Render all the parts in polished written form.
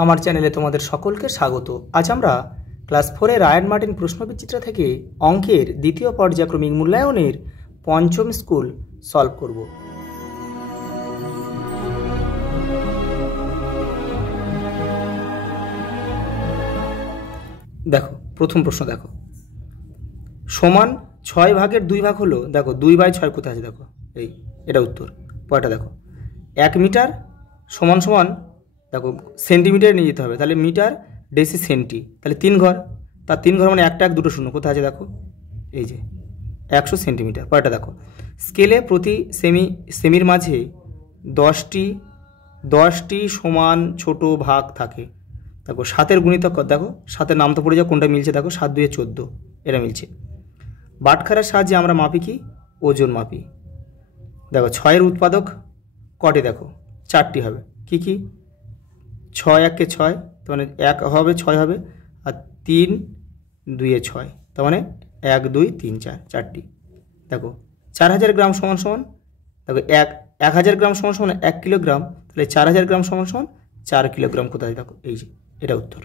আমার চ্যানেলে তোমাদের সকলকে স্বাগত। আজ আমরা ক্লাস 4-এর রায়ান মার্টিন প্রশ্নবিচিত্রা থেকে অঙ্কের দ্বিতীয় পর্যায়ক্রমিক মূল্যায়নের পঞ্চম স্কুল সলভ করব। দেখো প্রথম প্রশ্ন, দেখো সমান 6 ভাগের 2 ভাগ হলো, দেখো 2/6 কোথায় আছে, দেখো এই এটা উত্তর। পরেরটা দেখো 1 মিটার সমান সমান, দেখো সেন্টিমিটারে নিয়ে যেতে হবে, তাহলে মিটার ডেসি সেন্টি, তাহলে 3 ঘর, তার 3 ঘর মানে একটা 1 দুটো শূন্য কোথায় আছে, দেখো এই যে 100 সেন্টিমিটার। পরেরটা দেখো স্কেলে প্রতি সেমির মাঝে 10টি সমান ছোট ভাগ থাকে। দেখো 7-এর গুণিতক, দেখো 7-এর নাম তো পড়ে যাও কোনটা মিলছে, দেখো 7 2 14 এটা মিলছে। বাটখারার সাহায্যে আমরা মাপি কি, ওজন মাপি। দেখো 6-এর উৎপাদক কটে, দেখো 4টি হবে, কি কি 6 1 6, তার মানে 1 হবে 6 হবে, আর 3 2 6, তার মানে 1 2 3 4 4টি। দেখো 4000 গ্রাম সমান সমান, দেখো 1000 গ্রাম সমান সমান 1 কিলোগ্রাম, তাহলে 4000 গ্রাম সমান সমান 4 কিলোগ্রাম কোথায়, দেখো এই যে এটা উত্তর।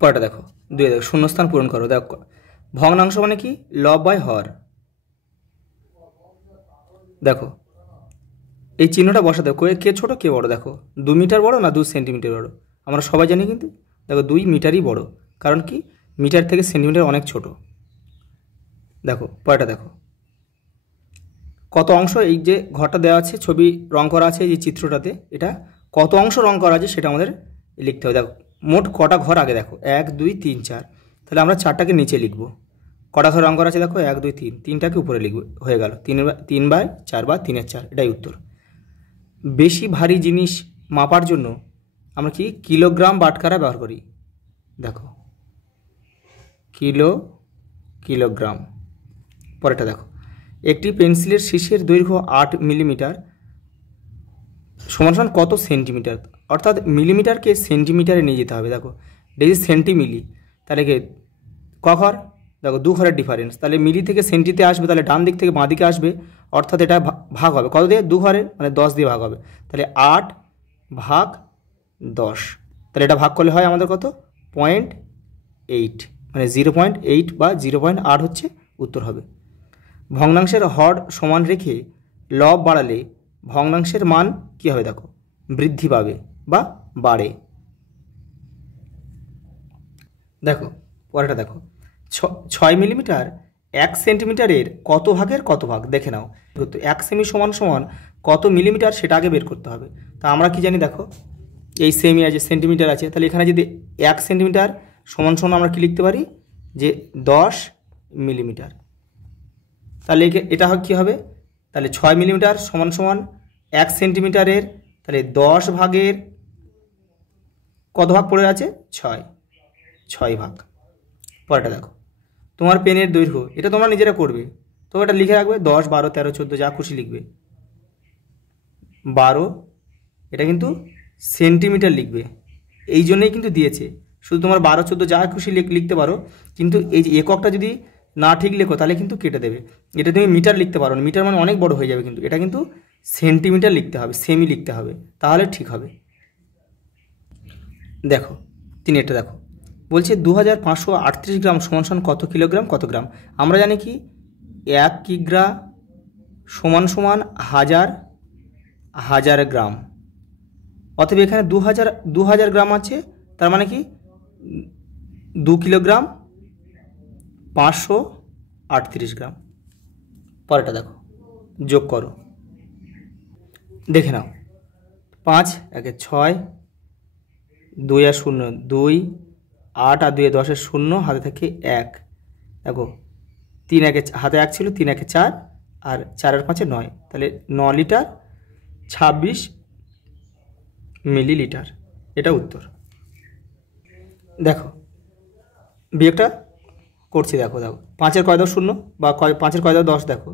পরেরটা দেখো 2, দেখো শূন্যস্থান পূরণ করো। দেখো ভগ্নাংশ মানে কি, লব বাই হর। দেখো এই চিহ্নটা বসাতে কে ছোট কে বড়, দেখো 2 মিটার বড় না 2 সেন্টিমিটার বড়, আমরা সবাই জানি কিন্তু দেখো 2 মিটারই বড়, কারণ কি মিটার থেকে সেন্টিমিটার অনেক ছোট। দেখো পরেরটা দেখো কত অংশ, এই যে ঘরটা দেওয়া আছে, ছবি রং করা আছে এই চিত্রটাতে, এটা কত অংশ রং করা আছে সেটা আমাদের লিখতে হবে। দেখো মোট কটা ঘর আগে দেখো 1 2 3 4, তাহলে আমরা 4টাকে নিচে লিখবো। কটা ঘর রং করা আছে দেখো 1 2 3, 3টাকে উপরে লিখবো, হয়ে গেল 3/4 বা 3/4, এটাই উত্তর। বেশি ভারী জিনিস মাপার জন্য আমরা কি কিলোগ্রাম বাটখারা ব্যবহার করি, দেখো কিলোগ্রাম। পরেরটা দেখো একটি পেন্সিলের শীর্ষের দৈর্ঘ্য 8 মিলিমিটার সমান সমান কত সেন্টিমিটার, অর্থাৎ মিলিমিটারকে সেন্টিমিটারে নিয়ে যেতে হবে। দেখো ডেজি সেন্টিমিলি, তাহলে কি ক ঘর, দেখো 2 ঘরের ডিফারেন্স, তাহলে মিলি থেকে সেন্টিতে আসবে, তাহলে ডান দিক থেকে বাঁ দিকে আসবে, অর্থাৎ এটা ভাগ হবে কত দিয়ে, 2 ঘরের মানে 10 দিয়ে ভাগ হবে, তাহলে 8 ভাগ 10, তাহলে এটা ভাগ করলে হয় আমাদের কত 0.8, মানে 0.8 বা 0.8 হচ্ছে উত্তর হবে। ভগ্নাংশের হর সমান রেখে লব বাড়ালে ভগ্নাংশের মান কী হবে, দেখো বৃদ্ধি পাবে বা বাড়ে। দেখো পরেরটা দেখো 6 মিলিমিটার 1 সেন্টিমিটারের কত ভাগের কত ভাগ দেখে নাও। 1 সেমি সমান সমান কত মিলিমিটার সেটা আগে বের করতে হবে। তা আমরা কি জানি, দেখো এই সেমি আছে সেন্টিমিটার আছে, তাহলে এখানে যদি 1 সেন্টিমিটার সমান সমান আমরা কি লিখতে পারি যে 10 মিলিমিটার, তাহলে এটা কী হবে, তাহলে 6 মিলিমিটার সমান সমান 1 সেন্টিমিটারের, তাহলে 10 ভাগের কত ভাগ পড়ে আছে 6 ভাগ। পরেরটা দেখো তোমার পেনের দৈর্ঘ্য, এটা তোমরা নিজেরা করবে, তো এটা লিখে রাখবে 10 12 13 14 যা খুশি লিখবে, 12 এটা কিন্তু সেন্টিমিটার লিখবে, এই জন্যই কিন্তু দিয়েছে, শুধু তোমার 12 14 যা খুশি লিখতে পারো, কিন্তু এই যে এককটা যদি না ঠিক লেখো তাহলে কিন্তু কেটে দেবে। এটা তুমি মিটার লিখতে পারো না, মিটার মানে অনেক বড় হয়ে যাবে, কিন্তু এটা কিন্তু সেন্টিমিটার লিখতে হবে, সেমি লিখতে হবে, তাহলে ঠিক হবে। দেখো 3 দেখো বলছে 2538 গ্রাম সমান সমান কত কিলোগ্রাম কত গ্রাম। আমরা জানি কি 1 কিগ্রা সমান সমান 1000 গ্রাম, অতএব এখানে 2000 গ্রাম আছে, তার মানে কি 2 কিলোগ্রাম 538 গ্রাম। পরেরটা দেখো যোগ করো, দেখে নাও 5 1 6, 2 আর 0 2, 8 আর 2 10 0, হাতে থাকে 1, দেখো 3 1 হাতে 1 ছিল, 3 1 4 আর 4 আর 5 9, তাহলে 9 লিটার 26 মিলিলিটার, এটা উত্তর। দেখো বিয়োগটা করছি, দেখো 5-এর কয় দাও 0 বা 5-এর কয় দাও 10, দেখো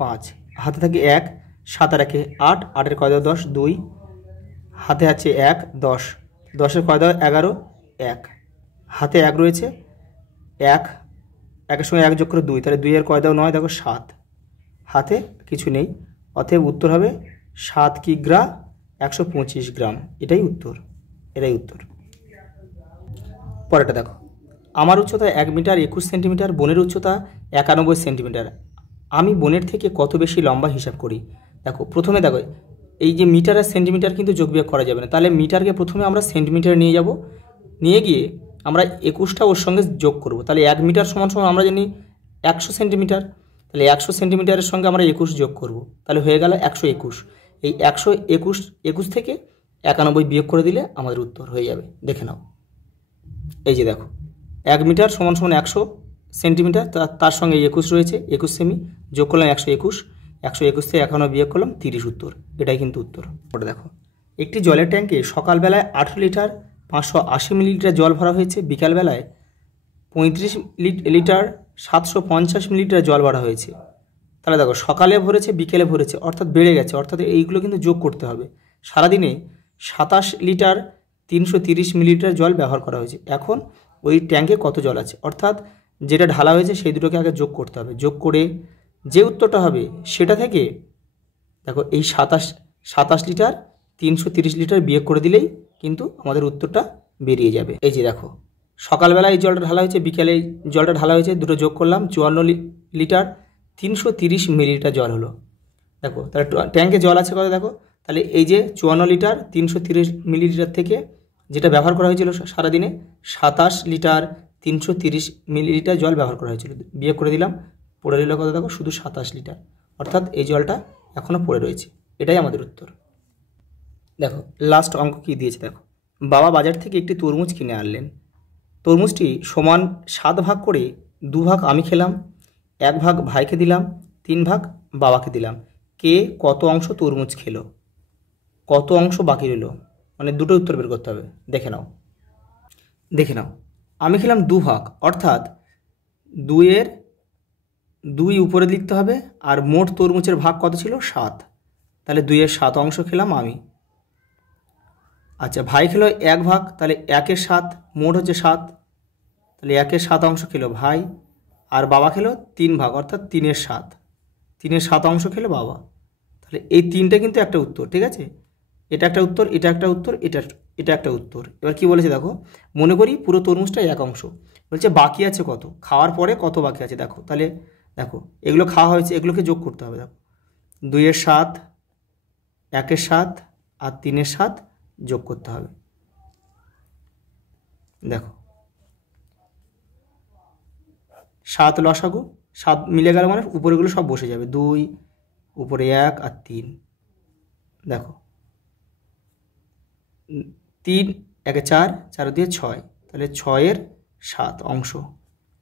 5 হাতে থাকে 1, 7 আর 1 8, 8-এর কয় দাও 10 2, হাতে আছে 1 10, 10-এর কয় দাও 11 1, হাতে 1 রয়েছে 1, 1-এর সঙ্গে 1 যোগ করে 2, তাহলে 2-এর কয় দাও 9, দেখো 7, হাতে কিছু নেই, অতএব উত্তর হবে 7 কিগ্রা 125 গ্রাম, এটাই উত্তর। এটাই উত্তর। পরেরটা দেখো, আমার উচ্চতা 1 মিটার 21 সেন্টিমিটার, বোনের উচ্চতা 91 সেন্টিমিটার, আমি বোনের থেকে কত বেশি লম্বা হিসাব করি। দেখো প্রথমে দেখো এই যে মিটার আর সেন্টিমিটার কিন্তু যোগ বিয়োগ করা যাবে না, তাহলে মিটারকে প্রথমে আমরা সেন্টিমিটারে নিয়ে যাব, নিয়ে গিয়ে আমরা 21টা ওর সঙ্গে যোগ করব। তাহলে 1 মিটার সমান সমান আমরা জানি 100 সেন্টিমিটার, তাহলে 100 সেন্টিমিটারের সঙ্গে আমরা 21 যোগ করব, তাহলে হয়ে গেল 121। এই 121 থেকে 91 বিয়োগ করে দিলে আমাদের উত্তর হয়ে যাবে। দেখে নাও, এই যে দেখো 1 মিটার সমান সমান 100 সেন্টিমিটার, তার সঙ্গে 21 রয়েছে, 21 সেমি, যোগ করলাম 121, 121 থেকে 91 বিয়োগ করলাম 30 উত্তর। এটাই কিন্তু উত্তর। ওটা দেখো, একটি জলের ট্যাঙ্কে সকালবেলায় 18 লিটার 580 মিলিলিটার জল ভরা হয়েছে, বিকালবেলায় 35 লিটার 750 মিলিলিটার জল ভরা হয়েছে। তাহলে দেখো সকালে ভরেছে বিকেলে ভরেছে, অর্থাৎ বেড়ে গেছে, অর্থাৎ এইগুলো কিন্তু যোগ করতে হবে। সারাদিনে 27 লিটার 330 মিলিলিটার জল ব্যবহার করা হয়েছে। এখন ওই ট্যাঙ্কে কত জল আছে, অর্থাৎ যেটা ঢালা হয়েছে সেই দুটোকে আগে যোগ করতে হবে। যোগ করে যে উত্তরটা হবে সেটা থেকে দেখো এই 27 লিটার 330 লিটার বিয়োগ করে দিলেই কিন্তু আমাদের উত্তরটা বেরিয়ে যাবে। এই যে দেখো সকালবেলা এই জলটা ঢালা হয়েছে, বিকেলে এই জলটা ঢালা হয়েছে, দুটো যোগ করলাম 54 লিটার 330 মিলিলিটার জল হলো। দেখো তাহলে ট্যাঙ্কে জল আছে কত দেখো, তাহলে এই যে 54 লিটার 330 মিলিলিটার থেকে যেটা ব্যবহার করা হয়েছিল সারাদিনে 27 লিটার 330 মিলিলিটার জল ব্যবহার করা হয়েছিল, বিয়োগ করে দিলাম, পড়ে রইল কত দেখো শুধু 27 লিটার, অর্থাৎ এই জলটা এখনও পড়ে রয়েছে। এটাই আমাদের উত্তর। দেখো লাস্ট অঙ্ক কী দিয়েছে দেখো, বাবা বাজার থেকে একটি তরমুজ কিনে আনলেন, তরমুজটি সমান 7 ভাগ করে 2 ভাগ আমি খেলাম, 1 ভাগ ভাইকে দিলাম, 3 ভাগ বাবাকে দিলাম, কে কত অংশ তরমুজ খেলো, কত অংশ বাকি রইল, মানে দুটো উত্তর বের করতে হবে। দেখে নাও আমি খেলাম 2 ভাগ, অর্থাৎ 2-এর 2 উপরে লিখতে হবে, আর মোট তরমুজের ভাগ কত ছিল 7, তাহলে 2-এর 7 অংশ খেলাম আমি। আচ্ছা ভাই খেলো 1 ভাগ, তাহলে 1-এর 7, মোট হচ্ছে 7, তাহলে 1-এর 7 অংশ খেলো ভাই, আর বাবা খেলো 3 ভাগ, অর্থাৎ 3-এর 7, 3-এর 7 অংশ খেলো বাবা। তাহলে এই 3টে কিন্তু একটা উত্তর, ঠিক আছে, এটা একটা উত্তর, এটা একটা উত্তর, এটা একটা উত্তর। এবার কি বলেছে দেখো, মনে করি পুরো তরমুজটা 1 অংশ, বলছে বাকি আছে কত, খাওয়ার পরে কত বাকি আছে দেখো, তাহলে দেখো এগুলো খাওয়া হয়েছে, এগুলোকে যোগ করতে হবে। দেখো 2-এর 7, 1-এর 7 আর 3-এর 7 যোগ করতে হবে। দেখো 7 লসাগু, 7 মিলে গেল মানে উপরেগুলো সব বসে যাবে, 2 উপরে 1 আর 3, দেখো 3 1-এ 4, 4 দিয়ে 6, তাহলে 6-এর 7 অংশ,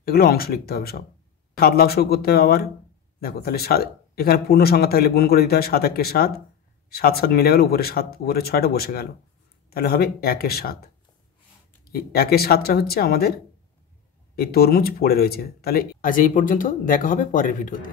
এগুলো অংশ লিখতে হবে সব। 7 লসাগু করতে হবে আবার, দেখো তাহলে 7 এখানে পূর্ণ সংখ্যা থাকলে গুণ করে দিতে হয়, 7 1-এ 7, 7 7 মিলে গেল, উপরে 7 উপরে 6টা বসে গেল, তাহলে হবে 1-এর 7। এই 1-এর 7টা হচ্ছে আমাদের এই তরমুজ পড়ে রয়েছে। তাহলে আজ এই পর্যন্ত, দেখা হবে পরের ভিডিওতে।